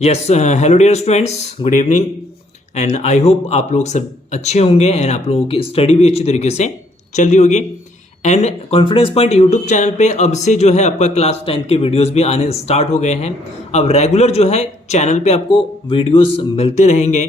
Yes hello dear students, good evening and I hope आप लोग सब अच्छे होंगे एंड आप लोगों की स्टडी भी अच्छी तरीके से चल रही होगी। And confidence point YouTube channel पे अब से जो है आपका क्लास 10 के वीडियोस भी आने स्टार्ट हो गए हैं। अब रेगुलर जो है चैनल पे आपको वीडियोस मिलते रहेंगे,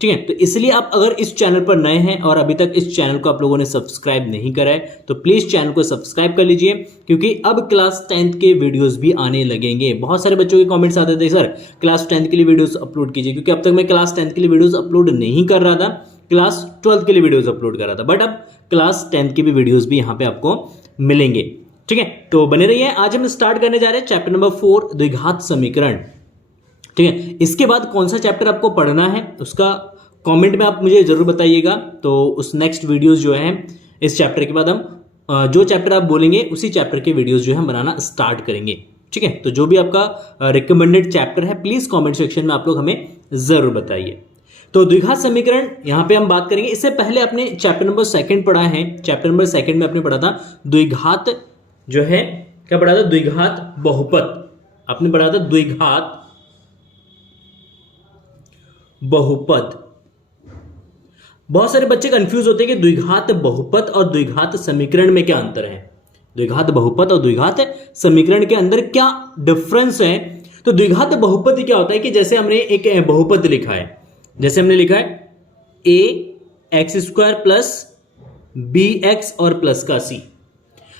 ठीक है। तो इसलिए आप अगर इस चैनल पर नए हैं और अभी तक इस चैनल को आप लोगों ने सब्सक्राइब नहीं करा है तो प्लीज चैनल को सब्सक्राइब कर लीजिए, क्योंकि अब क्लास 10th के वीडियोस भी आने लगेंगे। बहुत सारे बच्चों के कमेंट्स आते थे, सर क्लास 10th के लिए वीडियोस अपलोड कीजिए, क्योंकि अब तक मैं क्लास 10th के लिए वीडियोस अपलोड नहीं कर रहा था, क्लास 12th के लिए वीडियोस अपलोड कर रहा था। बट अब क्लास 10th के भी वीडियोस भी यहाँ पे आपको मिलेंगे, ठीक है। तो बने रहिए। आज हम स्टार्ट करने जा रहे हैं चैप्टर नंबर 4 द्विघात समीकरण, ठीक है। इसके बाद कौन सा चैप्टर आपको पढ़ना है उसका कमेंट में आप मुझे जरूर बताइएगा। तो उस नेक्स्ट वीडियोस जो है इस चैप्टर के बाद हम जो चैप्टर आप बोलेंगे उसी चैप्टर के वीडियोस जो है बनाना स्टार्ट करेंगे, ठीक है। तो जो भी आपका रिकमेंडेड चैप्टर है प्लीज कमेंट सेक्शन में आप लोग हमें जरूर बताइए। तो द्विघात समीकरण यहां पे हम बात करेंगे। इससे पहले आपने चैप्टर नंबर 2 पढ़ा है। चैप्टर नंबर 2 में आपने पढ़ा था द्विघात जो है, क्या पढ़ा था? द्विघात बहुपद। आपने पढ़ा था द्विघात बहुपद। बहुत सारे बच्चे कंफ्यूज होते हैं कि द्विघात बहुपद और द्विघात समीकरण में क्या अंतर है। द्विघात बहुपद और द्विघात समीकरण के अंदर क्या डिफरेंस है? तो द्विघात बहुपद क्या होता है कि जैसे हमने एक बहुपद लिखा है, जैसे हमने लिखा है ax² प्लस bx और प्लस का c।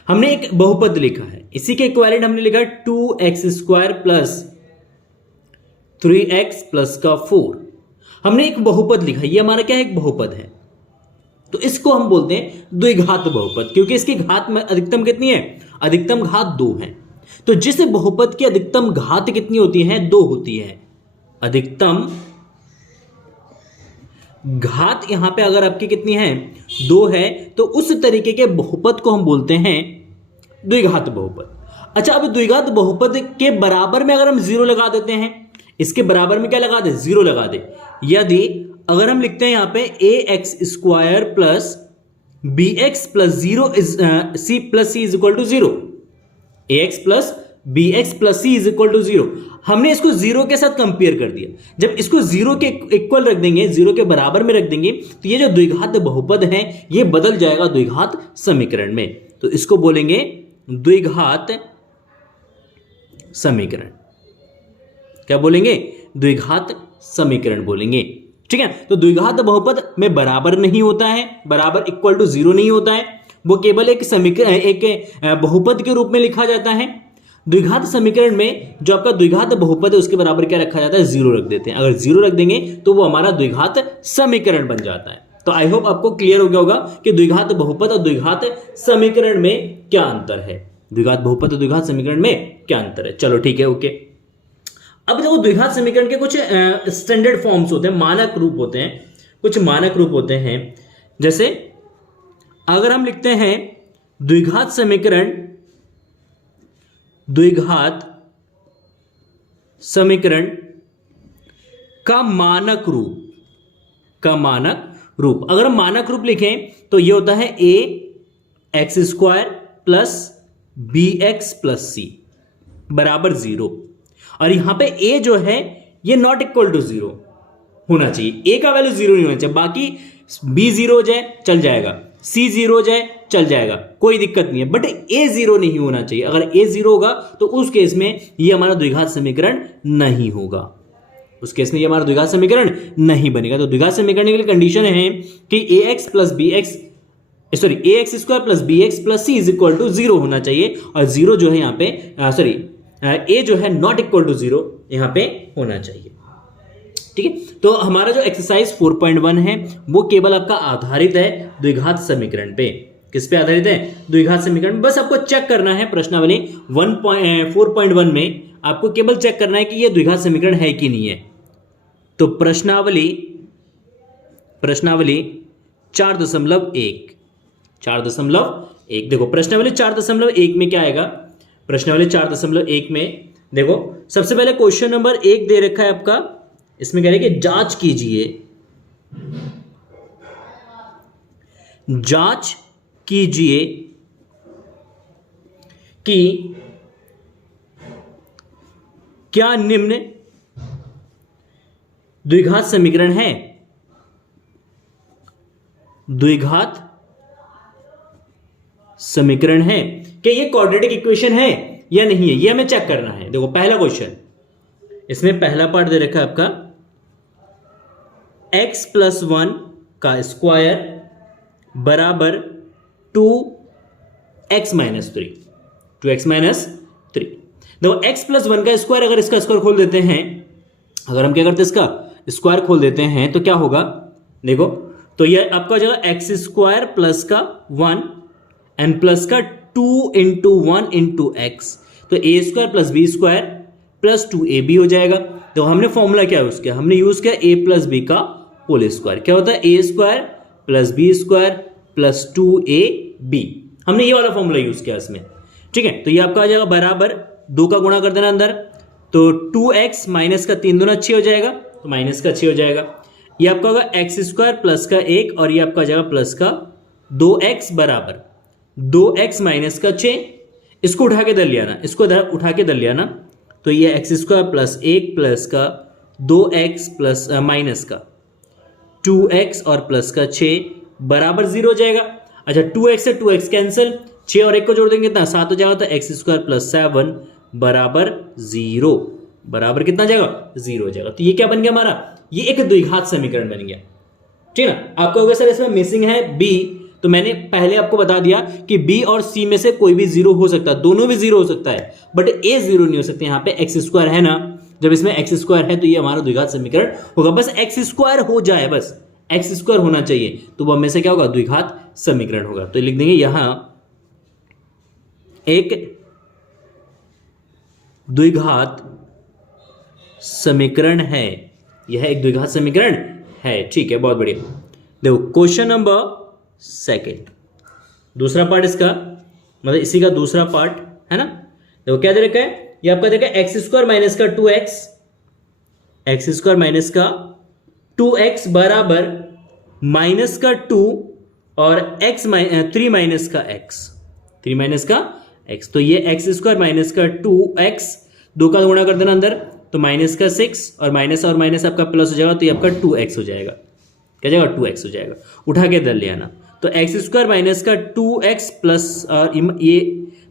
हमने एक बहुपद लिखा है, इसी के इक्विवेलेंट हमने लिखा है 2x² प्लस 3x प्लस का 4। हमने एक बहुपद लिखा, ये हमारा क्या है? एक बहुपद है। तो इसको हम बोलते हैं द्विघात बहुपद, क्योंकि इसकी घात में अधिकतम कितनी है? अधिकतम घात 2 है। तो जिस बहुपद की अधिकतम घात कितनी होती है? 2 होती है। अधिकतम घात यहां पे अगर आपकी कितनी है? 2 है, तो उस तरीके के बहुपद को हम बोलते हैं द्विघात बहुपद। अच्छा, अब द्विघात बहुपद के बराबर में अगर हम 0 लगा देते हैं, इसके बराबर में क्या लगा दे? 0 लगा दे। यदि अगर हम लिखते हैं यहां पे ax² plus bx plus 0 c plus C is equal to 0, ax plus bx plus C is equal to 0, हमने इसको 0 के साथ कंपेयर कर दिया। जब इसको 0 के इक्वल रख देंगे, 0 के बराबर में रख देंगे, तो ये जो द्विघात बहुपद है ये बदल जाएगा द्विघात समीकरण में। तो इसको बोलेंगे द्विघात समीकरण। क्या बोलेंगे? द्विघात समीकरण बोलेंगे, ठीक है। तो द्विघात बहुपद में बराबर नहीं होता है, बराबर इक्वल टू 0 नहीं होता है, वो केवल एक समीकरण, एक बहुपद के रूप में लिखा जाता है। द्विघात समीकरण में जो आपका द्विघात बहुपद है उसके बराबर क्या रखा जाता है? 0 रख देते हैं। अगर 0 रख देंगे तो वो हमारा द्विघात समीकरण बन जाता है। तो आई होप आपको क्लियर हो गया होगा कि द्विघात बहुपद और द्विघात समीकरण में क्या अंतर है। द्विघात बहुपद और द्विघात समीकरण में क्या अंतर है? चलो ठीक है, ओके। अब देखो, द्विघात समीकरण के कुछ स्टैंडर्ड फॉर्म्स होते हैं, मानक रूप होते हैं, कुछ मानक रूप होते हैं। जैसे अगर हम लिखते हैं द्विघात समीकरण, द्विघात समीकरण का मानक रूप, का मानक रूप, अगर हम मानक रूप लिखें तो यह होता है ax² plus bx plus c बराबर 0। और यहां पे a जो है ये नॉट इक्वल टू 0 होना चाहिए। a का वैल्यू 0 नहीं होना चाहिए। बाकी b 0 हो जाए चल जाएगा, c 0 हो जाए चल जाएगा, कोई दिक्कत नहीं है, बट a 0 नहीं होना चाहिए। अगर a 0 होगा तो उस केस में ये हमारा द्विघात समीकरण नहीं होगा, उस केस में ये हमारा द्विघात समीकरण नहीं बनेगा। तो द्विघात समीकरण के लिए कंडीशन है कि ax plus bx, sorry ax² plus bx plus c is equal to 0 होना चाहिए, और 0 जो है यहाँ पे सॉरी a जो है नॉट इक्वल टू 0 यहां पे होना चाहिए, ठीक है। तो हमारा जो एक्सरसाइज 4.1 है वो केवल आपका आधारित है द्विघात समीकरण पे। किस पे आधारित है? द्विघात समीकरण। बस आपको चेक करना है प्रश्नावली 4.1 में, आपको केवल चेक करना है कि ये द्विघात समीकरण है कि नहीं है। तो प्रश्नावली 4.1 देखो, प्रश्नावली 4.1 में क्या आएगा? प्रश्नावली 4.1 में देखो, सबसे पहले क्वेश्चन नंबर 1 दे रखा है आपका, इसमें कह रहे हैं कि जांच कीजिए कि क्या निम्न द्विघात समीकरण है? द्विघात समीकरण है क्या? ये क्वाड्रेटिक इक्वेशन है या नहीं है, ये हमें चेक करना है। देखो पहला क्वेश्चन, इसमें पहला पार्ट दे रखा है आपका x + 1 का स्क्वायर बराबर 2x - 3। 2x - 3। देखो x + 1 का स्क्वायर, अगर इसका स्क्वायर खोल देते हैं, अगर हम क्या करते हैं इसका स्क्वायर खोल देते हैं तो क्या होगा? देखो तो ये आपका जो x² प्लस का 1 एंड प्लस का 2 × 1 × x, तो a² + b² प्लस 2ab हो जाएगा। तो हमने फॉर्मूला क्या यूज किया? हमने यूज किया a + b का होल स्क्वायर। क्या होता है? a² + b² plus 2ab। हमने ये वाला फॉर्मूला यूज किया इसमें, ठीक है। तो ये आपका आ जाएगा बराबर 2 का गुणा कर देना अंदर, तो 2x माइनस का 3 दूना 6 हो जाएगा, तो माइनस का 6 हो जाएगा। ये आपका होगा x² प्लस का 1 और ये आपका जाएगा प्लस का 2x बराबर 2x माइनस का 6। इसको उठा के दल लिया ना, इसको उठा के दल लिया ना, तो ये x² प्लस 1 प्लस का 2x प्लस माइनस का 2x और प्लस का 6 बराबर 0 हो जाएगा। अच्छा 2x से 2x कैंसिल, 6 और 1 को जोड़ देंगे कितना? 7 हो जाएगा। तो x² प्लस 7 बराबर 0, बराबर कितना जाएगा? 0 हो जाएगा। तो ये क्या बन गया हमारा? ये एक द्विघात समीकरण बन गया, ठीक है ना। आपको होगा सर इसमें मिसिंग है b, तो मैंने पहले आपको बता दिया कि b और c में से कोई भी 0 हो सकता है, दोनों भी 0 हो सकता है, बट a 0 नहीं हो सकते। यहाँ पे x² है ना, जब इसमें x² है तो ये हमारा द्विघात समीकरण होगा। बस x² हो जाए, बस x² होना चाहिए, तो वो हमेशा क्या होगा? द्विघात समीकरण होगा। तो लिख देंगे यहां एक द्विघात समीकरण है, यह एक द्विघात समीकरण है, ठीक है, बहुत बढ़िया। देखो क्वेश्चन नंबर 2, दूसरा पार्ट इसका, मतलब इसी का दूसरा पार्ट है ना। देखो क्या दे रखा है? ये आपका देखा x² माइनस का 2x, x² माइनस का 2x बराबर माइनस का 2 और 3 माइनस का x, 3 माइनस का x। तो ये x² माइनस का 2x, 2 का गुणा कर देना अंदर, तो माइनस का 6 और माइनस आपका प्लस हो जाएगा, तो ये आपका 2x हो जाएगा। क्या जाएगा? 2x हो जाएगा। उठा के दल ले आना, तो x² माइनस का 2x प्लस, और ये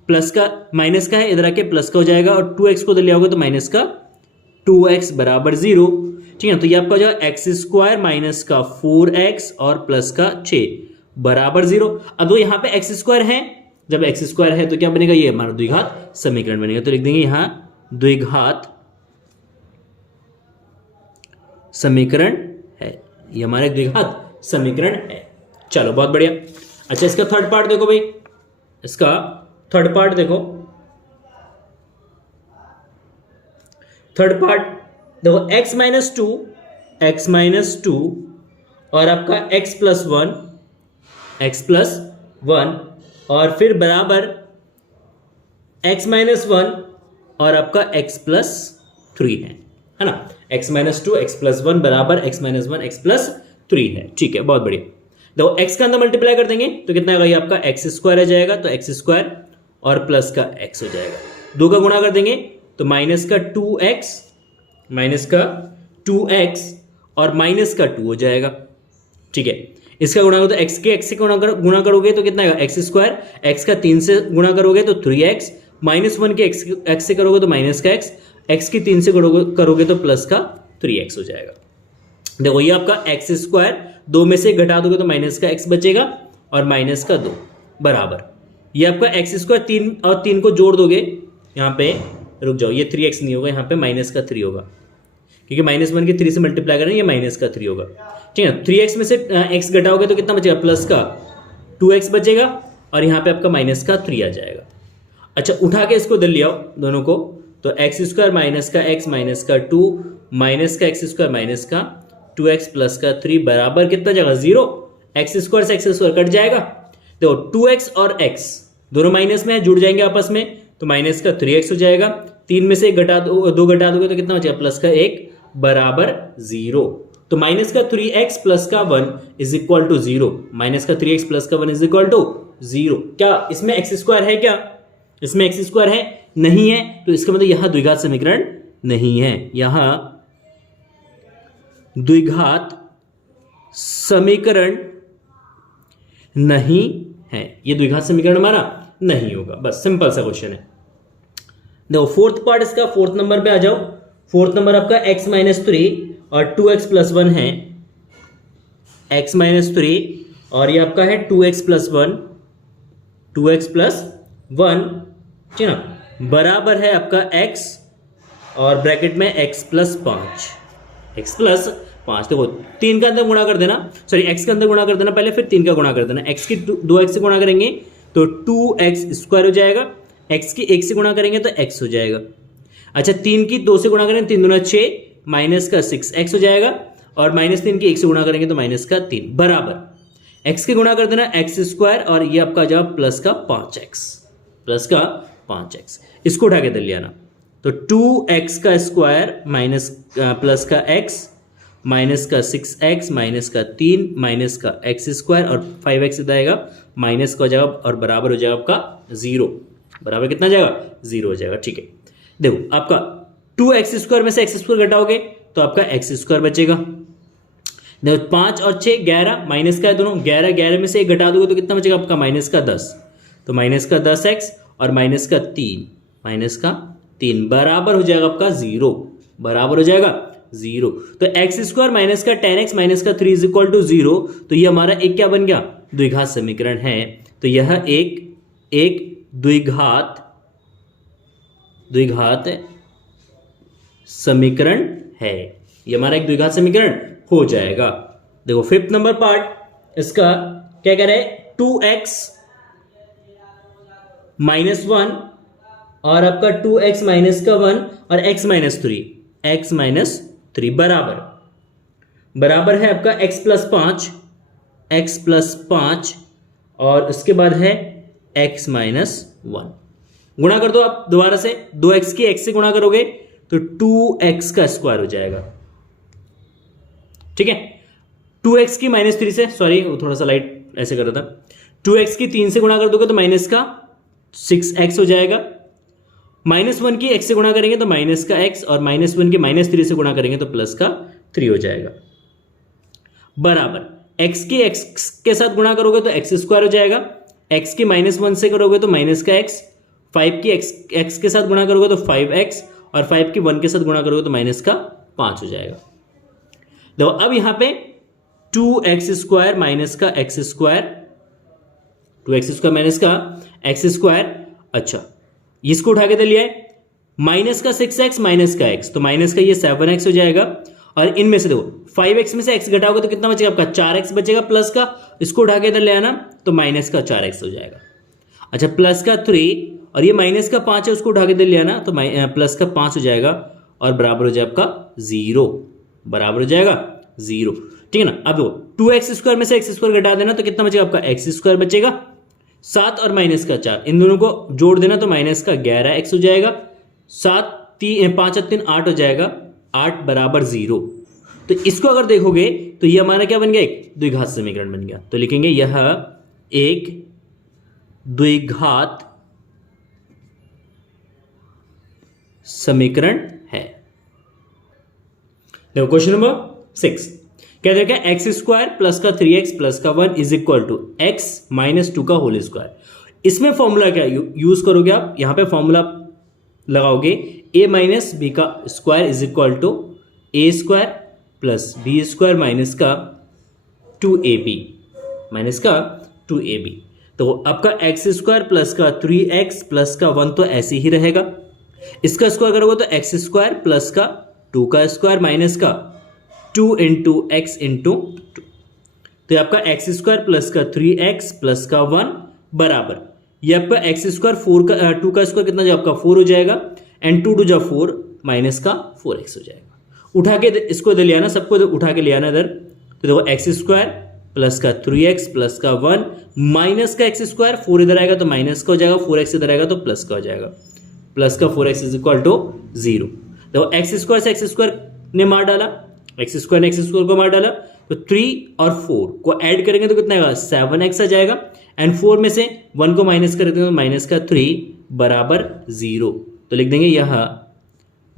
प्लस का माइनस का है, इधर आके प्लस का हो जाएगा, और 2x को दल ले आओगे तो माइनस का 2x बराबर 0, ठीक है। तो ये आपका जो x² माइनस का 4x और प्लस का 6 बराबर 0। अब यहाँ पे x² है, जब x² है तो क्या बनेगा? ये हमारा द्विघात समीकरण बनेगा। तो लिख देंगे यहां द्विघात समीकरण है, ये हमारा द्विघात समीकरण है। चलो बहुत बढ़िया। अच्छा इसका थर्ड पार्ट देखो भाई, इसका थर्ड पार्ट देखो, थर्ड पार्ट देखो x - 2 और आपका x + 1 और फिर बराबर x - 1 और आपका x + 3 है ना। x - 2 x + 1 बराबर x - 1 x + 3 है, ठीक है, बहुत बढ़िया। देखो x का अंदर मल्टीप्लाई कर देंगे तो कितना आएगा? ये आपका x² आ जाएगा, तो x² और प्लस का x हो जाएगा। 2 का गुणा कर देंगे तो माइनस का 2x और माइनस का 2 हो जाएगा, ठीक है। इसका गुणा करो तो x से गुणा करोगे तो कितना आएगा? x², x का 3 से गुणा करोगे तो 3x, -1 के x से करोगे तो माइनस का x की 3 से करोगे तो प्लस का 3x हो जाएगा। देखो ये आपका x², 2 में से घटा दोगे तो माइनस का x बचेगा और माइनस का 2 बराबर, ये आपका x², 3 और 3 को जोड़ दोगे, यहाँ पे रुक जाओ, ये 3x नहीं होगा, यहाँ पे माइनस का 3 होगा, क्योंकि -1 के 3 से मल्टीप्लाई करें, ये माइनस का 3 होगा, ठीक है। 3x में से x घटाओगे तो कितना बचेगा? प्लस का 2x बचेगा और यहाँ पे आपका माइनस का 3 आ जाएगा। अच्छा उठा के इसको दल लिया दोनों को, तो x² माइनस का x माइनस का 2 माइनस का x² माइनस का 2x प्लस का 3 बराबर कितना जाएगा? 0। x² से x² कट जाएगा, देखो 2x और x दोनों माइनस में है, जुड़ जाएंगे आपस में, तो माइनस का 3x हो जाएगा। 3 में से 2 घटा दोगे तो कितना बचेगा? प्लस का 1 बराबर 0। तो माइनस का 3x प्लस का 1 इज इक्वल टू 0, माइनस का 3x प्लस का 1 इज इक्वल टू 0। क्या इसमें x² है? क्या इसमें x² है? नहीं है, तो इसका मतलब यहां द्विघात समीकरण नहीं है, यहां द्विघात समीकरण नहीं है। ये द्विघात समीकरण हमारा नहीं होगा। बस सिंपल सा क्वेश्चन है। देखो फोर्थ पार्ट इसका, फोर्थ नंबर पे आ जाओ। फोर्थ नंबर आपका x-3 और 2x+1 है। x-3 और ये आपका है 2x+1, 2x+1, ठीक है ना, बराबर है आपका x और ब्रैकेट में x+5, x+5। देखो 3 का अंदर गुणा कर देना, सॉरी x के अंदर गुणा कर देना पहले, फिर 3 का गुणा कर देना। x की 2x से गुणा करेंगे तो 2x² हो जाएगा, x की 1 से गुणा करेंगे तो x हो जाएगा। अच्छा 3 की 2 से गुणा करेंगे, 3 दूना 6, माइनस का 6x हो जाएगा, और -3 की 1 से गुणा करेंगे तो माइनस का 3, बराबर x के गुणा कर देना x² और ये आपका जवाब प्लस का 5x, प्लस का 5x। इसको उठा के दे लिया ना, तो 2x² माइनस प्लस का x माइनस का 6x माइनस का 3 माइनस का x² और 5x इधर आएगा, माइनस का जवाब और बराबर हो जाएगा आपका 0। बराबर कितना जाएगा? 0 हो जाएगा। ठीक है, देखो आपका 2x² में से x² घटाओगे तो आपका x² बचेगा। देखो 5 और 6 11, माइनस का है दोनों, 11 11 में से 1 घटा दोगे तो कितना बचेगा आपका? माइनस का 10, तो माइनस का 10x और माइनस का 3, माइनस का 3 बराबर हो जाएगा आपका 0, बराबर हो जाएगा 0। तो x² माइनस का 10x माइनस का 3 = 0, तो ये हमारा एक क्या बन गया? द्विघात समीकरण है। तो यह एक द्विघात समीकरण है, ये हमारा एक द्विघात समीकरण हो जाएगा। देखो फिफ्थ नंबर पार्ट इसका क्या कह रहा है? 2x - 1 और आपका 2x - 1 और x - 3 बराबर है आपका x+5 और उसके बाद है x - 1। गुणा कर दो आप दोबारा से, 2x की x से गुणा करोगे तो 2x² हो जाएगा। ठीक है, 2x की -3 से, सॉरी वो थोड़ा सा लाइट ऐसे कर रहा था, 2x की 3 से गुणा कर दोगे तो माइनस का 6x हो जाएगा। -1 की x से गुणा करेंगे तो माइनस का x और -1 की -3 से गुणा करेंगे तो प्लस का 3 हो जाएगा। बराबर x की x के साथ गुणा करोगे तो x² हो जाएगा, x की -1 से करोगे तो माइनस का x, 5 की x के साथ गुणा करोगे तो 5x और 5 की 1 के साथ गुणा करोगे तो माइनस का 5 हो जाएगा। देखो अब यहां पे 2x² माइनस का x², 2x² माइनस का x², अच्छा इसको उठा के दे लिया है, माइनस का 6x माइनस का x, तो माइनस का ये 7x हो जाएगा। और इनमें से देखो 5x में से x घटाओगे तो कितना बचेगा आपका? 4x बचेगा प्लस का, इसको उठा के इधर ले आना तो माइनस का 4x हो जाएगा। अच्छा प्लस का 3 और ये माइनस का 5 है, उसको उठा के दे लिया ना तो प्लस का 5 हो जाएगा और बराबर हो जाएगा आपका 0, बराबर हो जाएगा 0। ठीक है ना। अब देखो 2x² में से x² घटा देना तो कितना बचेगा आपका? x² बचेगा, 7 और माइनस का 4, इन दोनों को जोड़ देना तो माइनस का 11x हो जाएगा, 7 5 और 3 8 हो जाएगा, 8 बराबर 0। तो इसको अगर देखोगे तो ये हमारा क्या बन गया? एक द्विघात समीकरण बन गया। तो लिखेंगे यह एक द्विघात समीकरण है। देखो क्वेश्चन नंबर 6 क्या देखा? x² प्लस का 3x प्लस का 1 = x - 2 का होल स्क्वायर। इसमें फॉर्मूला क्या यूज करोगे आप? यहां पे फॉर्मूला लगाओगे a - b का square = a² plus b² minus का 2ab तो आपका x² प्लस का 3x प्लस का 1 तो ऐसे ही रहेगा। इसका स्क्वायर करोगे तो x² प्लस का 2 का स्क्वायर माइनस का 2 × x × 2, तो ये आपका x² प्लस का 3x प्लस का 1 बराबर ये आपका x² 4 का 2 का स्क्वायर कितना जो आपका 4 हो जाएगा, एंड 2 2 4 माइनस का 4x हो जाएगा। उठा के इसको इधर ले आना, सबको उठा के ले आना इधर, तो देखो x² प्लस का 3x प्लस का 1 माइनस का x², 4 इधर आएगा तो माइनस का हो जाएगा, 4x इधर आएगा तो प्लस का हो जाएगा, प्लस का 4x = 0। देखो x² से x² ने मार डाला, x² ने x² को मार डाला, तो 3 और 4 को ऐड करेंगे तो कितना आएगा? 7x आ जाएगा, एंड 4 में से 1 को माइनस कर देंगे तो माइनस का 3 बराबर 0। तो लिख देंगे यह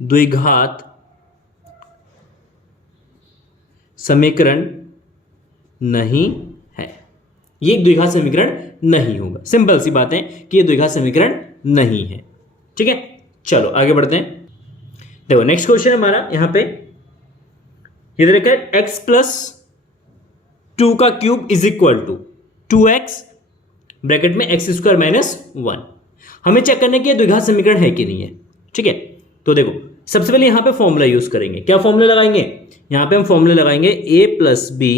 द्विघात समीकरण नहीं है, ये एक द्विघात समीकरण नहीं होगा। सिंपल सी बात है कि ये द्विघात समीकरण नहीं है। ठीक है, चलो आगे बढ़ते हैं। देखो नेक्स्ट क्वेश्चन हमारा यहां पे ये दे रखा है x प्लस 2 का cube is equal to 2x bracket में x स्क्वायर माइनस 1। हमें चेक करना है कि ये द्विघात समीकरण है कि नहीं है। ठीक है, तो देखो सबसे पहले यहां पे फॉर्मूला यूज करेंगे। क्या फॉर्मूला लगाएंगे? यहां पे हम फॉर्मूला लगाएंगे a प्लस बी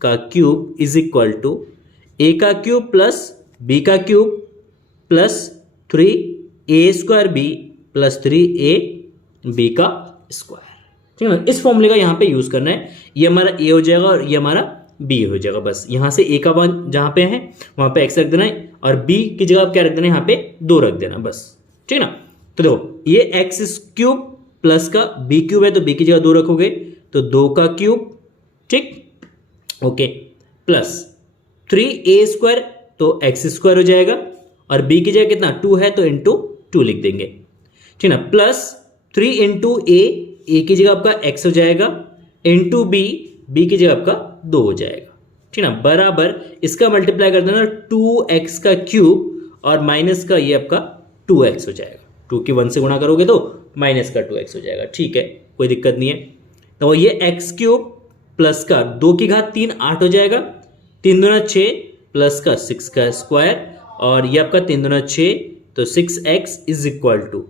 का cube is equal to a का क्यूब प्लस b का cube plus 3a square b plus 3a b का स्क्वायर। ठीक है, इस फॉर्मूले का यहां पे यूज करना है। ये हमारा a हो जाएगा और ये हमारा b हो जाएगा। बस यहां से a का मान जहां पे है वहां पे x रख देना है और b की जगह क्या रख देना है? यहां पे 2 रख देना बस। ठीक है ना, तो देखो ये x क्यूब प्लस का b क्यूब है तो b की जगह 2 रखोगे तो 2 का क्यूब, ठीक, ओके, प्लस 3a स्क्वायर तो x स्क्वायर हो जाएगा और b की जगह कितना 2 है तो इंटू 2 लिख देंगे। ठीक है ना, प्लस 3 इंटू a की जगह आपका x हो जाएगा इंटू b की जगह आपका 2 हो जाएगा। ठीक है ना, बराबर इसका मल्टीप्लाई कर देना 2x का क्यूब और माइनस का ये आपका 2x हो जाएगा। 2 की 1 से गुणा करोगे तो माइनस का 2x हो जाएगा। ठीक है, कोई दिक्कत नहीं है। तो ये x क्यूब प्लस का 2 की घात 3 8 हो जाएगा, 3 दूना 6 प्लस का 6 का स्क्वायर और ये आपका 3 दूना 6 तो 6x is equal to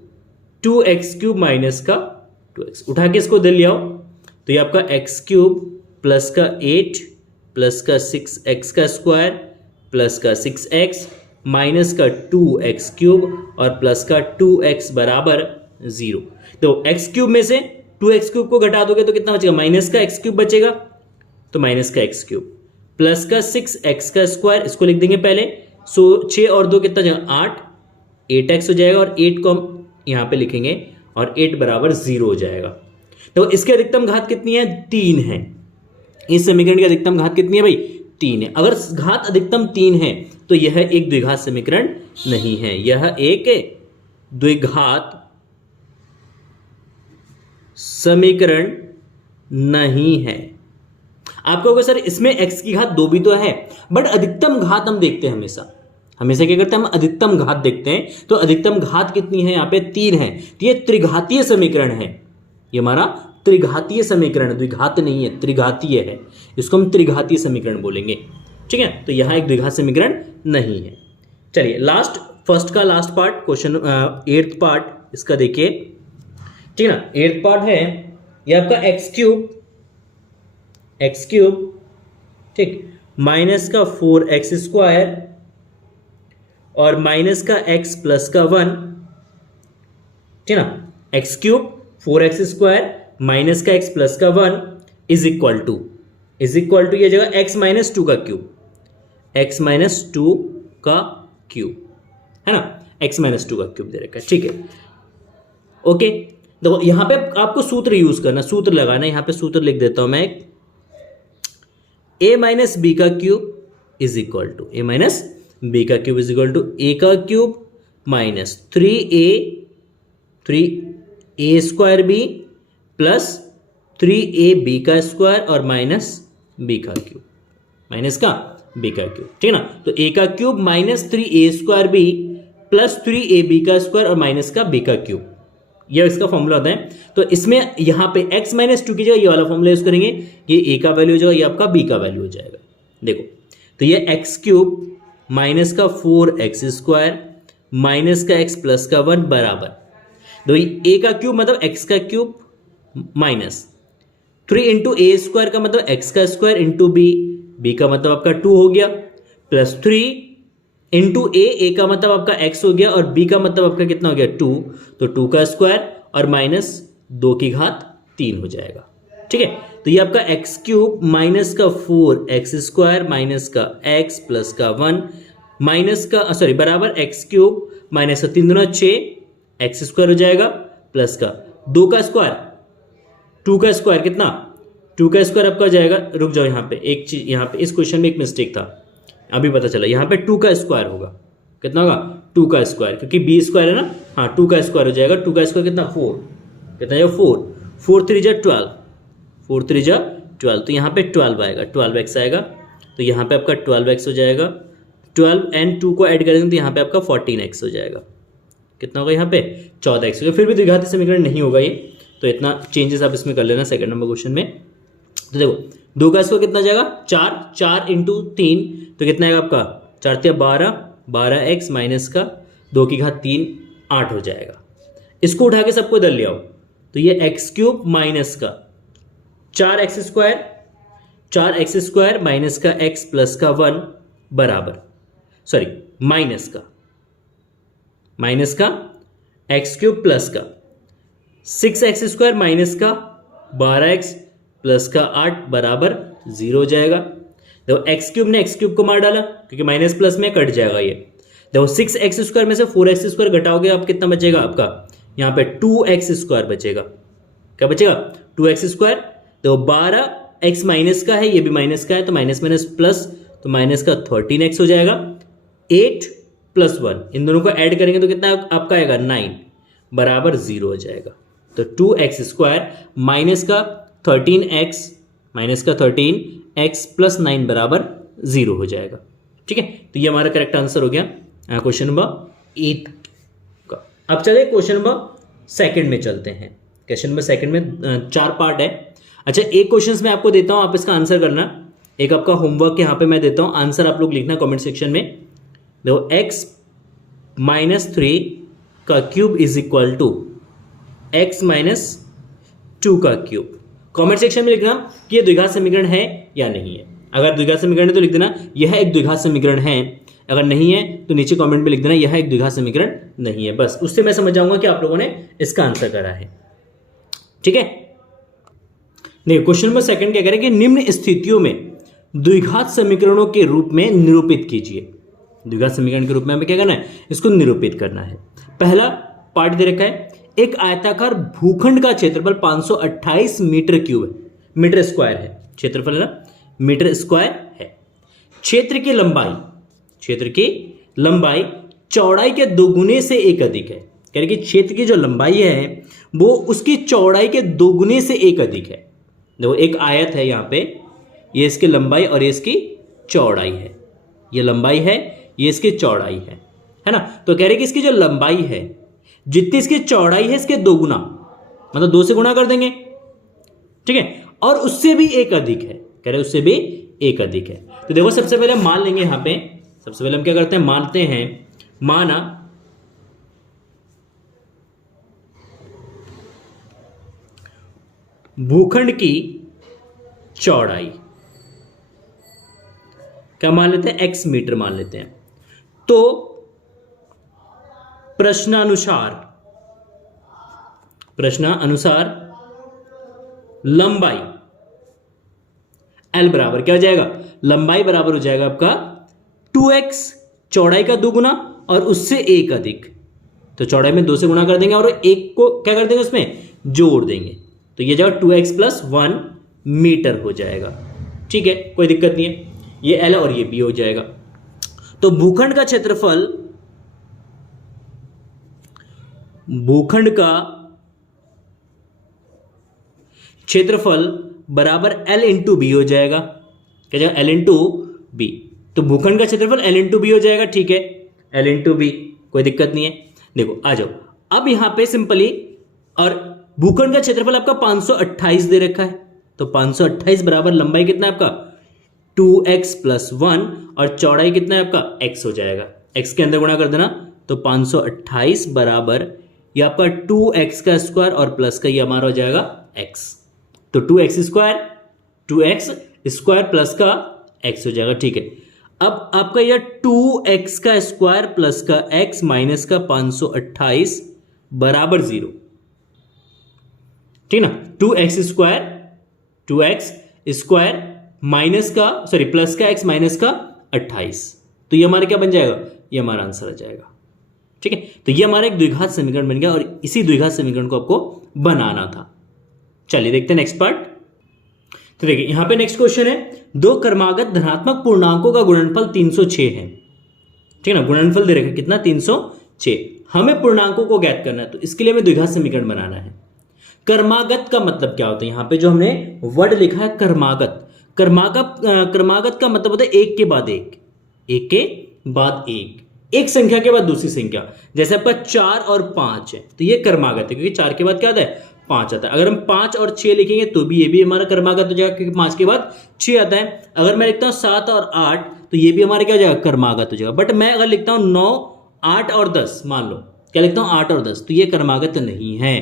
2x cube minus का 2x। उठा के इसको दे ले आओ तो ये आपका x क्यूब प्लस का 8 प्लस का 6x का स्क्वायर प्लस का 6x माइनस का 2x क्यूब और प्लस का 2x बराबर 0। तो x क्यूब में से 2x क्यूब को घटा दोगे तो कितना बचेगा? माइनस का x क्यूब बचेगा तो माइनस का x क्यूब प्लस का 6x का स्क्वायर, इसको लिख देंगे पहले। सो 6 और 2 कितना जाएगा? 8x हो जाएगा और 8 को हम यहां पे लिखेंगे और 8 बराबर 0 हो जाएगा। तो इसकी अधिकतम घात कितनी है? 3 है। इस समीकरण की अधिकतम घात कितनी है भाई? 3 है। अगर घात अधिकतम 3 है तो यह एक द्विघात समीकरण नहीं है, यह एक द्विघात समीकरण नहीं है। आप कहोगे सर इसमें x की घात 2 भी तो है, बट अधिकतम घात हम देखते हैं हमेशा क्या करते हैं? हम अधिकतम घात देखते हैं। तो अधिकतम घात कितनी है? यहाँ पे 3 है। तो ये त्रिघातीय समीकरण है, ये हमारा त्रिघातीय समीकरण, द्विघात नहीं है, त्रिघातीय है। इसको हम त्रिघातीय समीकरण बोलेंगे। ठीक है, तो यहां एक द्विघात समीकरण नहीं है। चलिए लास्ट, फर्स्ट का last part, question 8th part इसका देखिए। ठीक है ना, 8th पार्ट है ये आपका x क्यूब, ठीक, माइनस का 4x स्क्वायर और माइनस का x प्लस का 1। ठीक है ना, x cube 4x square minus का x प्लस का 1 इज इक्वल टू ये जगह x माइनस 2 का क्यूब, x माइनस 2 का क्यूब है ना, x माइनस 2 का क्यूब दे रखा है। ठीक है, ओके। देखो यहां पे आपको सूत्र यूज करना, सूत्र लगाना। यहां पे सूत्र लिख देता हूं मैं, a माइनस बी का cube is equal to a minus b का cube is equal to a का cube minus 3a square b plus 3ab का स्क्वायर और माइनस b का क्यूब, माइनस का b का क्यूब। ठीक है ना, तो a का cube minus 3a square b plus 3ab का स्क्वायर और माइनस का b का क्यूब, यह इसका फॉर्मूला होता है। तो इसमें यहां पे x माइनस 2 की जगह ये वाला फॉर्मूला यूज करेंगे, ये a का वैल्यू हो जाएगा, ये आपका b का वैल्यू हो जाएगा। देखो तो ये x क्यूब माइनस का 4x स्क्वायर माइनस का x प्लस का 1 बराबर, तो a का क्यूब मतलब x का क्यूब माइनस 3 इंटू ए स्क्वायर का मतलब x का स्क्वायर इंटू b का मतलब आपका 2 हो गया, प्लस 3 इंटू ए का मतलब आपका x हो गया और b का मतलब आपका कितना हो गया 2, तो 2 का स्क्वायर और माइनस 2 की घात 3 हो जाएगा। ठीक है, तो ये आपका x क्यूब माइनस का 4x स्क्वायर माइनस का x प्लस का 1 माइनस का बराबर x क्यूब माइनस का 3 दूना 6 x स्क्वायर हो जाएगा प्लस का 2 का स्क्वायर, 2 का स्क्वायर कितना, 2 का स्क्वायर आपका जाएगा, रुक जाओ यहाँ पे एक चीज, यहाँ पे इस क्वेश्चन में एक मिस्टेक था, अभी पता चला। यहाँ पे 2 का स्क्वायर होगा, कितना होगा 2 का स्क्वायर, क्योंकि b स्क्वायर है ना, हाँ 2 का स्क्वायर हो जाएगा। 2 का स्क्वायर कितना 4, कितना जाएगा 4, 4 3 जा 12, 4 3 जा 12, तो यहाँ पे 12 आएगा, 12x आएगा, तो यहाँ पे आपका 12x हो जाएगा। 12 एंड 2 को ऐड करेंगे तो यहाँ पे आपका 14x हो जाएगा। कितना होगा यहाँ पे 14x होगा। फिर भी द्विघाती समीकरण नहीं होगा ये, तो इतना चेंजेस आप इसमें कर लेना सेकंड नंबर क्वेश्चन में। तो देखो 2 का स्क्वायर कितना जाएगा 4, 4 इंटू 3 तो कितना आएगा आपका 4 × 12, 12x माइनस का 2 की घात 3 8 हो जाएगा। इसको उठा के सबको इधर ले आओ, तो ये x³ माइनस का 4x² माइनस का x प्लस का 1 बराबर, सॉरी माइनस का x³ प्लस का 6x² माइनस का 12x प्लस का 8 बराबर 0 हो जाएगा। देखो x³ ने x³ को मार डाला क्योंकि माइनस प्लस में कट जाएगा ये। देखो 6x² में से 4x² घटाओगे आप कितना बचेगा आपका यहाँ पे 2x² बचेगा। क्या बचेगा 2x²। देखो 12x माइनस का है, ये भी माइनस का है, तो माइनस माइनस प्लस, तो माइनस का 13x हो जाएगा। 8 + 1 इन दोनों को ऐड करेंगे तो कितना आपका आएगा 9 बराबर 0 हो जाएगा। तो 2x² माइनस का 13x प्लस 9 बराबर 0 हो जाएगा। ठीक है, तो ये हमारा करेक्ट आंसर हो गया क्वेश्चन नंबर 8 का। अब चले क्वेश्चन नंबर सेकंड में चलते हैं। क्वेश्चन नंबर सेकंड में 4 पार्ट है। अच्छा, एक क्वेश्चन मैं आपको देता हूं, आप इसका आंसर करना। एक आपका होमवर्क यहाँ पे मैं देता हूं, आंसर आप लोग लिखना कमेंट सेक्शन में। देखो x - 3 का cube is equal to x - 2 का क्यूब। कमेंट सेक्शन में लिखना कि यह द्विघात समीकरण है या नहीं है। अगर द्विघात समीकरण है तो लिख देना यह एक द्विघात समीकरण है, अगर नहीं है तो नीचे कमेंट में लिख देना यह एक द्विघात समीकरण नहीं है। बस उससे मैं समझ जाऊंगा कि आप लोगों ने इसका आंसर करा है। ठीक है, देखिए क्वेश्चन नंबर सेकंड क्या कह रहे हैं कि निम्न स्थितियों में द्विघात समीकरणों के रूप में निरूपित कीजिए। द्विघात समीकरण के रूप में हमें क्या करना है, इसको निरूपित करना है। पहला पार्ट दे रखा है, एक आयताकार भूखंड का क्षेत्रफल 528 मीटर स्क्वायर है। क्षेत्रफल है ना, मीटर स्क्वायर है। क्षेत्र की लंबाई चौड़ाई के दोगुने से एक अधिक है। कह रहे कि क्षेत्र की जो लंबाई है वो उसकी चौड़ाई के दोगुने से एक अधिक है। देखो एक आयत है यहाँ पे, ये इसकी लंबाई और ये इसकी चौड़ाई है। ये लंबाई है, ये इसकी चौड़ाई है ना। तो कह रहे कि इसकी जो लंबाई है जितनी इसकी चौड़ाई है इसके 2 गुना, मतलब 2 से गुणा कर देंगे। ठीक है, और उससे भी एक अधिक है। कह रहे उससे भी एक अधिक है। तो देखो सबसे पहले हम मान लेंगे यहाँ पे, सबसे पहले हम क्या करते हैं, मानते हैं, माना भूखंड की चौड़ाई क्या मान लेते हैं, x मीटर मान लेते हैं। तो प्रश्नानुसार लंबाई L बराबर क्या हो जाएगा, लंबाई बराबर हो जाएगा आपका 2x, चौड़ाई का 2 गुना और उससे 1 अधिक। तो चौड़ाई में 2 से गुणा कर देंगे और 1 को क्या कर देंगे उसमें जोड़ देंगे, तो ये जाएगा 2x + 1 मीटर हो जाएगा। ठीक है, कोई दिक्कत नहीं है, ये L और ये B हो जाएगा। तो भूखंड का क्षेत्रफल बराबर L × B हो जाएगा। क्या जाएगा, L × B। तो भूखंड का क्षेत्रफल L × B हो जाएगा। ठीक है, L × B, कोई दिक्कत नहीं है। देखो आ जाओ, अब यहां पे सिंपली, और भूखंड का क्षेत्रफल आपका 528 दे रखा है, तो 528 बराबर लंबाई कितना है आपका 2x + 1 और चौड़ाई कितना है आपका x हो जाएगा। x के अंदर गुणा कर देना, तो 528 बराबर ये आपका 2x² और प्लस का ये हमारा हो जाएगा x। तो 2x² प्लस का x हो जाएगा। ठीक है, अब आपका यह 2x² प्लस का x माइनस का 528 बराबर 0। ठीक ना, 2x² माइनस का, सॉरी प्लस का x माइनस का 28, तो ये हमारा क्या बन जाएगा, ये हमारा आंसर आ जाएगा। ठीक है, तो ये हमारा एक द्विघात समीकरण बन गया और इसी द्विघात समीकरण को आपको बनाना था। चलिए देखते हैं नेक्स्ट पार्ट। तो देखिए यहां पे नेक्स्ट क्वेश्चन है, 2 क्रमागत धनात्मक पूर्णांकों का गुणनफल 306 है। ठीक है ना, गुणनफल दे रखा है कितना 306। हमें पूर्णांकों को ज्ञात करना है, तो इसके लिए हमें द्विघात समीकरण बनाना है। कर्मागत का मतलब क्या होता है? यहां पे जो हमने वर्ड लिखा है कर्मागत, कर्मागत का मतलब होता है एक के बाद एक, एक के बाद एक संख्या के बाद दूसरी संख्या। जैसे आपका 4 और 5 है तो ये कर्मागत है, क्योंकि 4 के बाद क्या आता है? 5 आता है। अगर हम 5 और 6 लिखेंगे तो भी ये भी हमारा कर्मागत हो जाएगा, क्योंकि 5 के बाद 6 आता है। अगर मैं लिखता हूं 7 और 8 तो ये भी हमारा क्या हो जाएगा? कर्मागत हो जाएगा। बट मैं अगर लिखता हूं 9, 8 और 10, मान लो क्या लिखता हूं 8 और 10, तो ये कर्मागत नहीं है।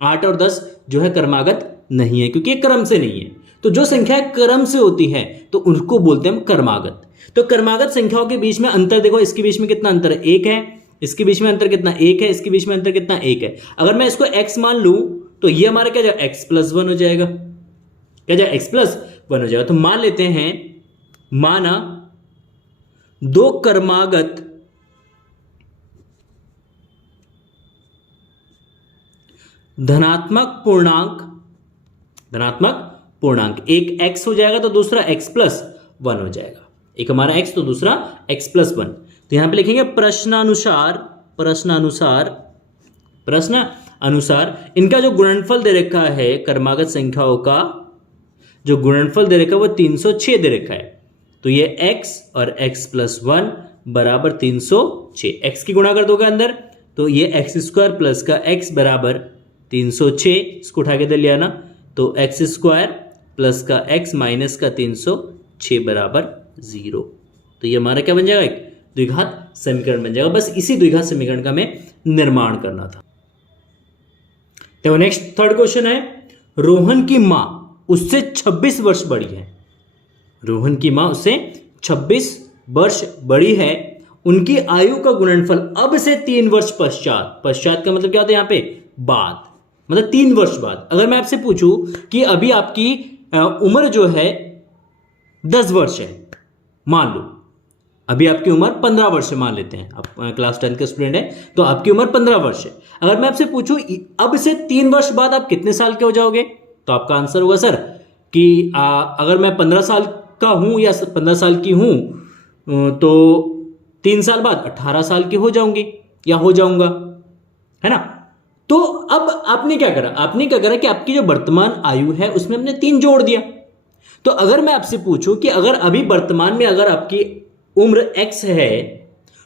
8 और 10 जो है कर्मागत नहीं है, क्योंकि ये क्रम से नहीं है। तो जो संख्या क्रम से होती है तो उनको बोलते हैं हम कर्मागत। तो कर्मागत संख्याओं के बीच में अंतर देखो, इसके बीच में कितना अंतर है? 1 है। इसके बीच में अंतर कितना? 1 है। इसके बीच में अंतर कितना? 1 है। अगर मैं इसको x मान लूं तो ये हमारा क्या जाएगा? x+1 हो जाएगा। क्या जाएगा? x+1 हो जाएगा। तो मान लेते हैं, माना दो कर्मागत धनात्मक पूर्णांक, एक x हो जाएगा तो दूसरा x+1 हो जाएगा। एक हमारा x तो दूसरा x+1। तो यहां पे लिखेंगे प्रश्न अनुसार इनका जो गुणनफल दे रखा है, कर्मागत संख्याओं का जो गुणनफल दे रखा है वो 306 दे रखा है। तो ये x और x+1 बराबर 306। x की गुणा कर दोगे अंदर तो ये x² प्लस का x बराबर 306, इसको उठा के दे लिया ना, तो x² प्लस का x माइनस का 306 बराबर 0। तो ये हमारा क्या बन जाएगा? एक द्विघात समीकरण बन जाएगा। बस इसी द्विघात समीकरण का हमें निर्माण करना था। तो नेक्स्ट थर्ड क्वेश्चन है, रोहन की मां उससे 26 वर्ष बड़ी है। रोहन की मां उससे 26 वर्ष बड़ी है। उनकी आयु का गुणनफल अब से 3 वर्ष पश्चात का मतलब क्या होता है यहां पे? बाद, मतलब 3 वर्ष बाद। अगर मैं आपसे पूछूं कि अभी आपकी उम्र जो है 10 वर्ष है, मान लो अभी आपकी उम्र 15 वर्ष है, मान लेते हैं आप क्लास 10 के स्टूडेंट हैं तो आपकी उम्र 15 वर्ष है। अगर मैं आपसे पूछूं अब से 3 वर्ष बाद आप कितने साल के हो जाओगे, तो आपका आंसर होगा सर कि अगर मैं 15 साल का हूं या 15 साल की हूं तो 3 साल बाद 18 साल की हो जाऊंगी या हो जाऊंगा, है ना। तो अब आपने क्या करा कि आपकी जो वर्तमान आयु है उसमें हमने 3 जोड़ दिया। तो अगर मैं आपसे पूछूं कि अगर अभी वर्तमान में अगर आपकी उम्र x है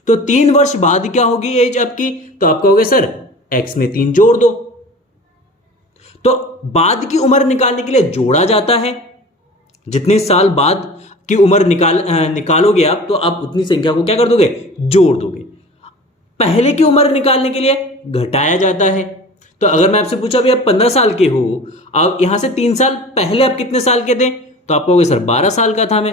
तो 3 वर्ष बाद क्या होगी एज आपकी, तो आप कहोगे सर x में 3 जोड़ दो। तो बाद की उम्र निकालने के लिए जोड़ा जाता है, जितने साल बाद की उम्र निकालोगे आप तो आप उतनी संख्या को क्या कर दोगे? जोड़ दोगे। पहले की उम्र निकालने के लिए घटाया जाता है। तो अगर मैं आपसे पूछा अभी आप 15 साल के हो, अब यहां से 3 साल पहले आप कितने साल के थे, तो आप कहोगे सर 12 साल का था मैं,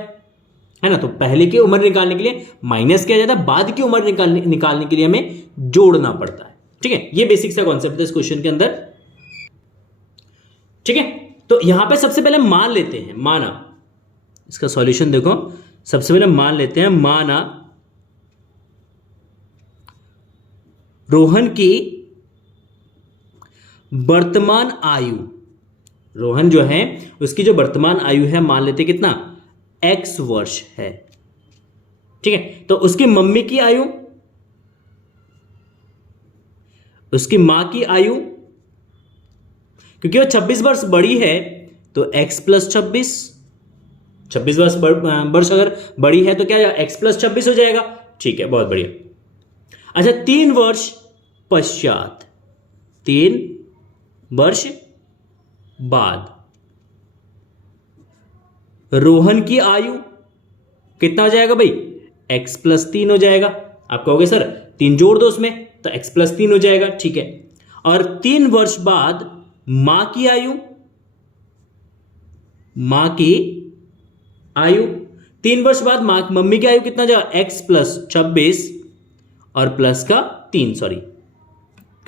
है ना। तो पहले की उम्र निकालने के लिए माइनस किया जाता है, बाद की उम्र निकालने के लिए हमें जोड़ना पड़ता है। ठीक है, ये बेसिक सा कॉन्सेप्ट है इस क्वेश्चन के अंदर। ठीक है, तो यहां पे सबसे पहले मान लेते हैं, माना इसका सॉल्यूशन देखो, सबसे पहले मान लेते हैं, माना रोहन की वर्तमान आयु, रोहन जो है उसकी जो वर्तमान आयु है मान लेते कितना? x वर्ष है। ठीक है, तो उसकी मम्मी की आयु, उसकी मां की आयु, क्योंकि वो 26 वर्ष बड़ी है तो x + 26, 26 वर्ष अगर बड़ी है तो क्या x + 26 हो जाएगा। ठीक है, बहुत बढ़िया। अच्छा, 3 वर्ष पश्चात, 3 वर्ष बाद रोहन की आयु कितना हो जाएगा भाई? x + 3 हो जाएगा। आप कहोगे सर 3 जोड़ दो उसमें, तो x + 3 हो जाएगा। ठीक है, और 3 वर्ष बाद मां की आयु, 3 वर्ष बाद मम्मी की आयु कितना जाएगा? x + 26 और प्लस का 3, सॉरी,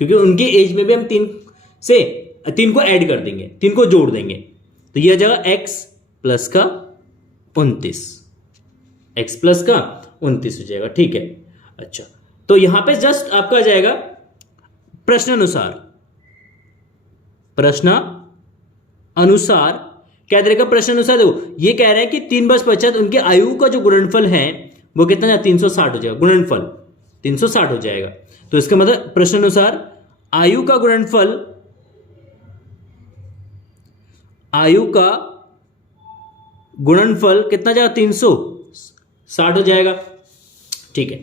क्योंकि उनके एज में भी हम 3 को ऐड कर देंगे, 3 को जोड़ देंगे, तो यह आ जाएगा x प्लस का 29, x प्लस का 29 हो जाएगा। ठीक है, अच्छा, तो यहां पे जस्ट आपका आ जाएगा प्रश्न अनुसार क्या देगा? प्रश्न अनुसार देखो, ये कह रहा है कि 3 वर्ष पश्चात उनके आयु का जो गुणनफल है वो कितना? 360 हो जाएगा। गुणनफल 360 हो जाएगा। तो इसका मतलब प्रश्न अनुसार आयु का गुणनफल आयु का गुणनफल कितना जाएगा, 360 हो जाएगा। ठीक है,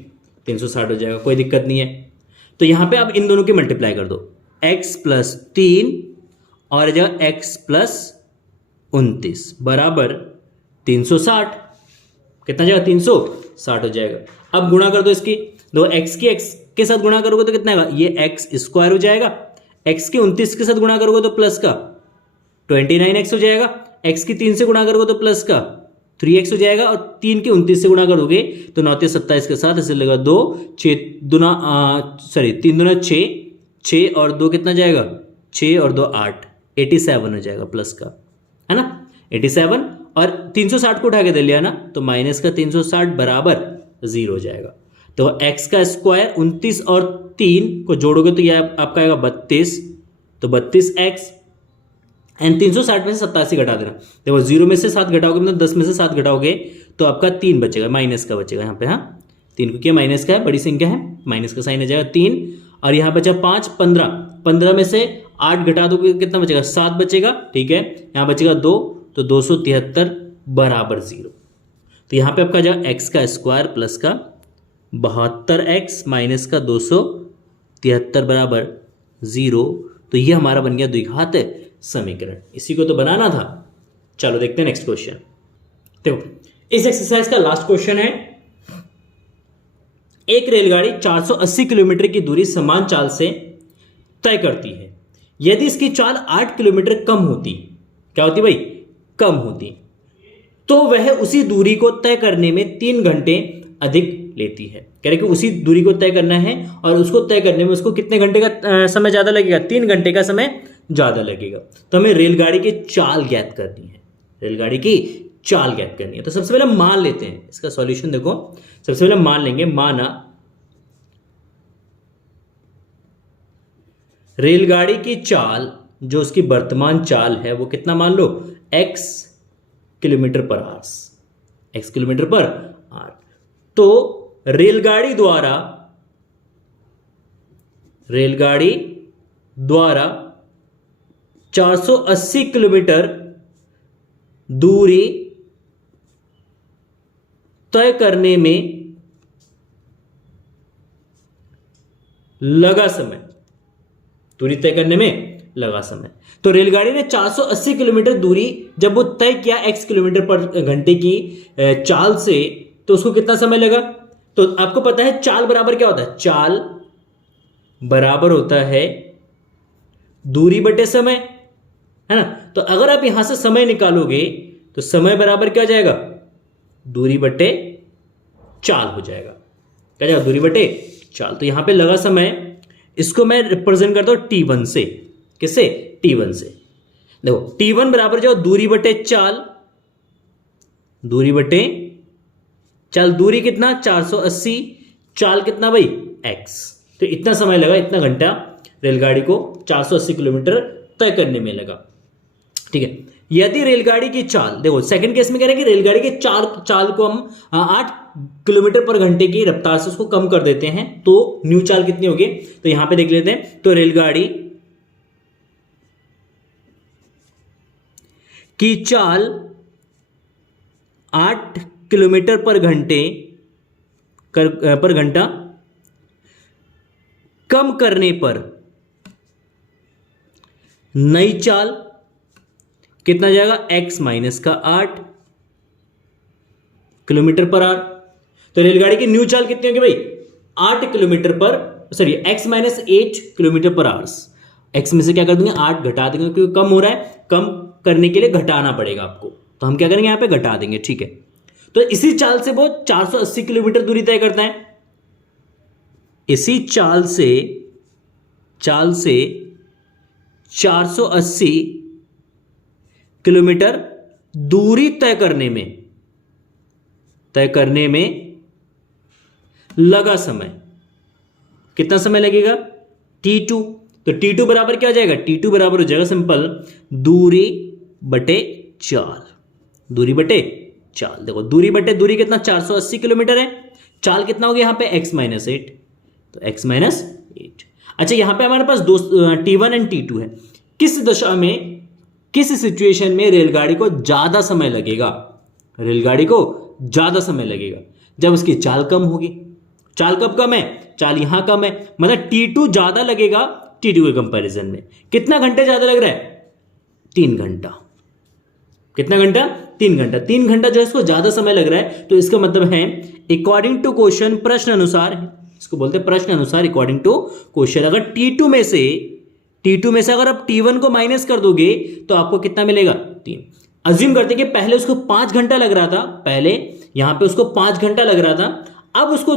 360 हो जाएगा, कोई दिक्कत नहीं है। तो यहां पे आप इन दोनों की मल्टीप्लाई कर दो, x प्लस 3 और जाएगा x प्लस 29 बराबर 360। कितना जाएगा, 360 हो जाएगा। अब गुणा कर दो इसकी, दो x की x के साथ गुणा करोगे तो कितना आएगा, ये x स्क्वायर हो जाएगा। x की 29 के साथ गुणा करोगे तो प्लस का 29x हो जाएगा। x की 3 से गुणा करोगे तो प्लस का 3x हो जाएगा। और 3 की 29 से गुणा करोगे तो 9 27 के साथ ऐसे लगेगा 2 6 दुना 3 दुना 6, 6 और 2 कितना जाएगा, 6 और 2 8, 87 हो जाएगा प्लस का, है ना, 87। और 360 को उठा के दे लिया ना, तो माइनस का 360 बराबर 0 हो जाएगा। तो x का स्क्वायर 29 और 3 को जोड़ोगे तो यह आपका आएगा 32, तो 32x एंड 360 में से 87 घटा देना। देखो 0 में से 7 घटाओगे मतलब 10 में से 7 घटाओगे तो आपका 3 बचेगा, माइनस का बचेगा यहाँ पे। हाँ, 3 को क्या माइनस का है, बड़ी संख्या है, माइनस का साइन आ जाएगा 3। और यहाँ बचा 5, 15, 15 में से 8 घटा दोगे कितना बचेगा, 7 बचेगा। ठीक है, यहाँ बचेगा 2, तो 273 बराबर 0। तो यहाँ पे आपका जाएगा x का स्क्वायर प्लस का 72x माइनस का 273 बराबर 0। तो ये हमारा बन गया द्विघात समीकरण। इसी को तो बनाना था। चलो देखते हैं नेक्स्ट क्वेश्चन। देखो इस एक्सरसाइज का लास्ट क्वेश्चन है, एक रेलगाड़ी 480 किलोमीटर की दूरी समान चाल से तय करती है। यदि इसकी चाल 8 किलोमीटर कम होती, क्या होती भाई, कम होती, तो वह उसी दूरी को तय करने में 3 घंटे अधिक लेती है। कह रहे कि उसी दूरी को तय करना है और उसको तय करने में उसको कितने घंटे का समय ज्यादा लगेगा, 3 घंटे का समय ज्यादा लगेगा। तो हमें रेलगाड़ी की चाल ज्ञात करनी है, रेलगाड़ी की चाल ज्ञात करनी है। तो सबसे पहले मान लेते हैं इसका सॉल्यूशन। देखो सबसे पहले मान लेंगे, माना रेलगाड़ी की चाल जो उसकी वर्तमान चाल है वो कितना मान लो, x kilometre per hour, x kilometre per hour. तो रेलगाड़ी द्वारा 480 किलोमीटर दूरी तय करने में लगा समय, दूरी तय करने में लगा समय। तो रेलगाड़ी ने 480 किलोमीटर दूरी जब वो तय किया x किलोमीटर पर घंटे की चाल से, तो उसको कितना समय लगा। तो आपको पता है चाल बराबर क्या होता है, चाल बराबर होता है दूरी बटे समय, है ना। तो अगर आप यहां से समय निकालोगे तो समय बराबर क्या हो जाएगा, दूरी बटे चाल हो जाएगा। क्या जाएगा, दूरी बटे चाल। तो यहां पे लगा समय, इसको मैं रिप्रेजेंट करता हूं T1 से। किससे, T1 से। देखो T1 बराबर जो दूरी बटे चाल, दूरी बटे चाल, दूरी कितना 480, चाल कितना भाई x। तो इतना समय लगा, इतना घंटा रेलगाड़ी को 480 किलोमीटर तय करने में लगा। ठीक है, यदि रेलगाड़ी की चाल, देखो सेकंड केस में कह रहे हैं कि रेलगाड़ी के चाल को हम 8 किलोमीटर पर घंटे की रफ्तार से उसको कम कर देते हैं, तो न्यू चाल कितनी होगी। तो यहां पे देख लेते हैं। तो रेलगाड़ी की चाल 8 किलोमीटर पर घंटा कम करने पर नई चाल कितना जाएगा, x माइनस का 8 किलोमीटर पर आवर। तो रेलगाड़ी की न्यू चाल कितनी होगी भाई, 8 किलोमीटर पर, सॉरी x माइनस 8 किलोमीटर पर आवर्स। x में से क्या कर देंगे, 8 घटा देंगे, क्योंकि कम हो रहा है, कम करने के लिए घटाना पड़ेगा आपको। तो हम क्या करेंगे, यहां पे घटा देंगे। ठीक है, तो इसी चाल से वो 480 किलोमीटर दूरी तय करता है। इसी चाल से 480 किलोमीटर दूरी तय करने में लगा समय, कितना समय लगेगा, T2। तो T2 बराबर क्या हो जाएगा, T2 बराबर हो जाएगा सिंपल दूरी बटे चाल, दूरी बटे चाल। देखो दूरी बटे दूरी कितना 480 किलोमीटर है, चाल कितना हो गया यहाँ पे x माइनस 8, तो x माइनस 8। अच्छा, यहां पे हमारे पास दो T1 एंड T2 है। किस दशा में किस सिचुएशन में रेलगाड़ी को ज्यादा समय लगेगा? रेलगाड़ी को ज्यादा समय लगेगा जब उसकी चाल कम होगी। चाल कब कम है? चाल यहां कम है, मतलब T2 ज्यादा लगेगा T2 के कंपैरिजन में। कितना घंटे ज्यादा लग रहा है? 3 घंटा। कितना घंटा? 3 घंटा। 3 घंटा जो है इसको ज्यादा समय लग रहा है, तो इसका मतलब है अकॉर्डिंग टू क्वेश्चन, प्रश्न अनुसार, इसको बोलते हैं प्रश्न अनुसार, अकॉर्डिंग टू क्वेश्चन, अगर T2 में से अगर आप T1 को माइनस कर दोगे तो आपको कितना मिलेगा? 3। अज्यूम करते कि पहले उसको 5 घंटा लग रहा था, पहले यहां पे उसको 5 घंटा लग रहा था, अब उसको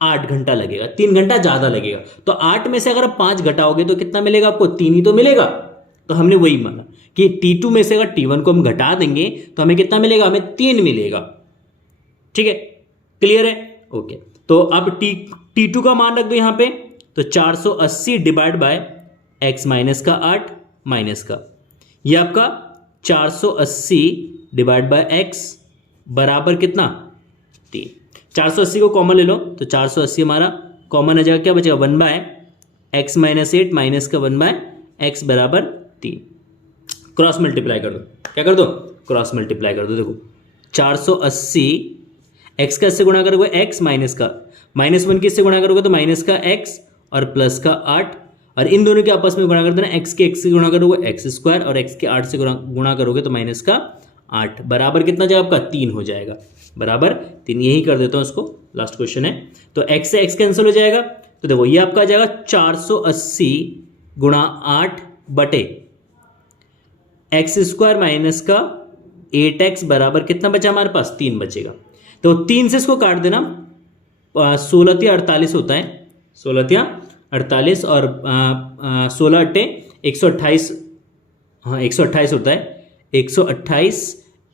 8 घंटा लगेगा, 3 घंटा ज्यादा लगेगा। तो 8 में से अगर आप 5 घटाओगे तो कितना मिलेगा आपको? 3 ही तो मिलेगा। तो हमने वही माना कि T2 में से अगर T1 को हम घटा देंगे तो हमें कितना मिलेगा? हमें 3 मिलेगा। ठीक है, क्लियर है? ओके, तो अब T2 का मान रख दो यहां पे, तो 480 डिवाइड बाय x माइनस का 8 माइनस का, ये आपका 480 डिवाइड बाय x बराबर कितना? 3। 480 को कॉमन ले लो, तो 480 हमारा कॉमन आ जाएगा, क्या बचेगा? 1 बाय एक्स माइनस 8 माइनस का 1 बाय एक्स बराबर 3। क्रॉस मल्टीप्लाई कर दो, क्या कर दो? क्रॉस मल्टीप्लाई कर दो। देखो 480 एक्स का इससे गुणा करोगे एक्स माइनस का, -1 किससे गुणा करोगे तो माइनस का एक्स और प्लस का 8, और इन दोनों के आपस में गुणा कर देना, एक्स के एक्स से गुणा करोगे एक्स स्क्वायर और एक्स के 8 से गुणा करोगे तो माइनस का 8 बराबर कितना जाएगा आपका? 3 हो जाएगा, बराबर 3। यही कर देता हूं इसको, लास्ट क्वेश्चन है। तो एक्स से एक्स कैंसिल हो जाएगा, तो देखो ये आपका आ जाएगा 480 गुणा 8 बटे एक्स स्क्वायर माइनस का 8x बराबर कितना बचा हमारे पास? 3 बचेगा। तो 3 से इसको काट देना, 16 या 48 होता है, 16 या 48 और 16 अट्टे 128, हाँ 128 होता है, 128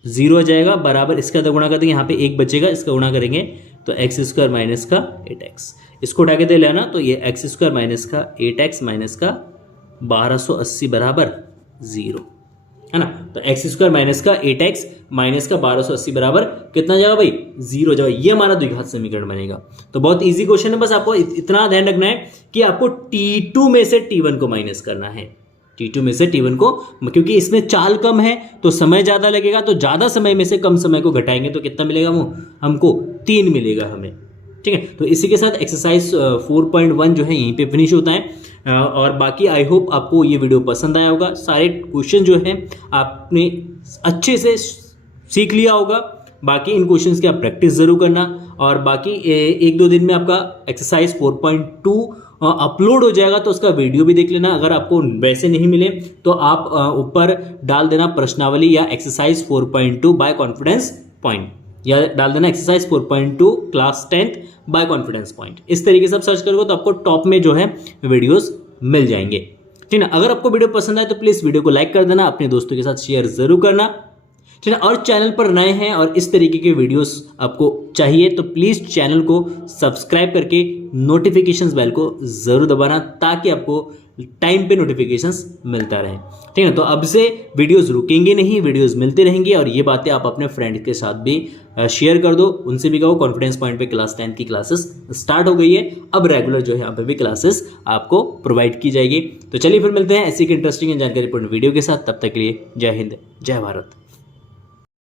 0 हो जाएगा, बराबर इसका तो गुणा कर देंगे, यहाँ पे 1 बचेगा, इसका गुणा करेंगे तो एक्स स्क्वायर माइनस का 8x, इसको उठा के दे लेना, तो ये एक्स स्क्वायर माइनस का 8x माइनस का 1280 बराबर 0 है ना। तो एक्स स्क्वायर माइनस का 8x माइनस का 1280 बराबर कितना जाएगा भाई? 0 जाएगा। ये हमारा द्विघात समीकरण बनेगा। तो बहुत इजी क्वेश्चन है, बस आपको इतना ध्यान रखना है कि आपको T2 में से T1 को माइनस करना है, T2 में से T1 को, क्योंकि इसमें चाल कम है तो समय ज्यादा लगेगा, तो ज्यादा समय में से कम समय को घटाएंगे तो कितना मिलेगा? वो हमको 3 मिलेगा हमें। ठीक है, तो इसी के साथ एक्सरसाइज 4.1 जो है यहीं पे फिनिश होता है। और बाकी आई होप आपको ये वीडियो पसंद आया होगा, सारे क्वेश्चन जो है आपने अच्छे से सीख लिया होगा। बाकी इन क्वेश्चंस की आप प्रैक्टिस जरूर करना, और बाकी 1-2 दिन में आपका एक्सरसाइज 4.2 अपलोड हो जाएगा, तो उसका वीडियो भी देख लेना। अगर आपको वैसे नहीं मिले तो आप ऊपर डाल देना प्रश्नावली या एक्सरसाइज 4.2 बाय कॉन्फिडेंस पॉइंट, या डाल देना exercise 4.2 class 10th by confidence point. इस तरीके से आप सर्च करोगे तो आपको टॉप में जो है वीडियोस मिल जाएंगे। ठीक है, अगर आपको वीडियो पसंद आए तो प्लीज वीडियो को लाइक कर देना, अपने दोस्तों के साथ शेयर जरूर करना। ठीक है, और चैनल पर नए हैं और इस तरीके के वीडियोस आपको चाहिए तो प्लीज चैनल को सब्सक्राइब करके नोटिफिकेशंस बेल को जरूर दबाना, ताकि आपको टाइम पे नोटिफिकेशंस मिलता रहे। ठीक है, तो अब से वीडियोस रुकेंगे नहीं, वीडियोस मिलते रहेंगे, और ये बातें आप अपने फ्रेंड के साथ भी शेयर कर दो, उनसे भी कहो कॉन्फिडेंस पॉइंट पे क्लास 10 की क्लासेस स्टार्ट हो गई है, अब रेगुलर जो है यहाँ पे भी क्लासेस आपको प्रोवाइड की जाएगी। तो चलिए फिर मिलते हैं ऐसी इंटरेस्टिंग एंड जानकारीपूर्ण वीडियो के साथ, तब तक के लिए जय हिंद, जय भारत।